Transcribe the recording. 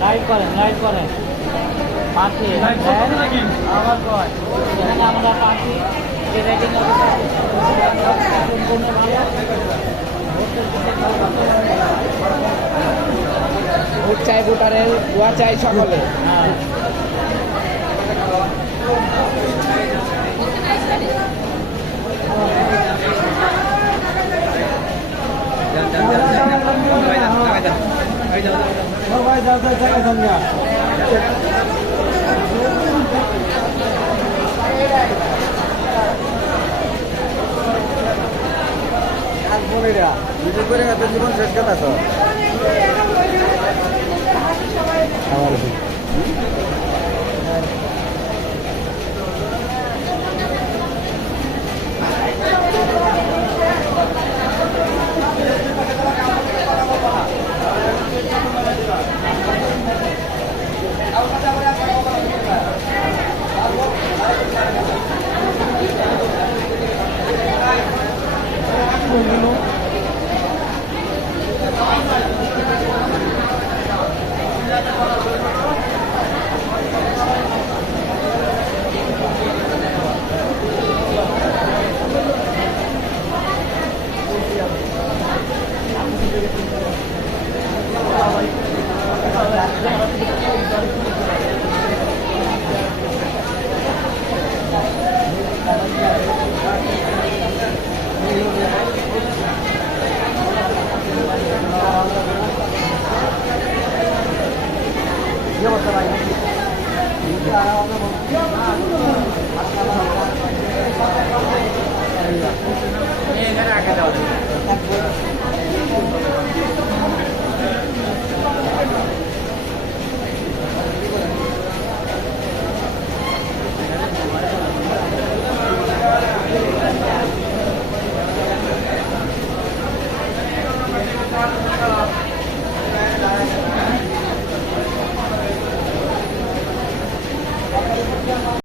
Live করেন পাখি আবার কয় এখানে আমরা পাখি যে রেটিং সম্পূর্ণ ভালো ভোট চাই, ভোটারের দোয়া চাই সকলে। হ্যাঁ জীবন শেষ কথা তো এখানে আগে যাওয়া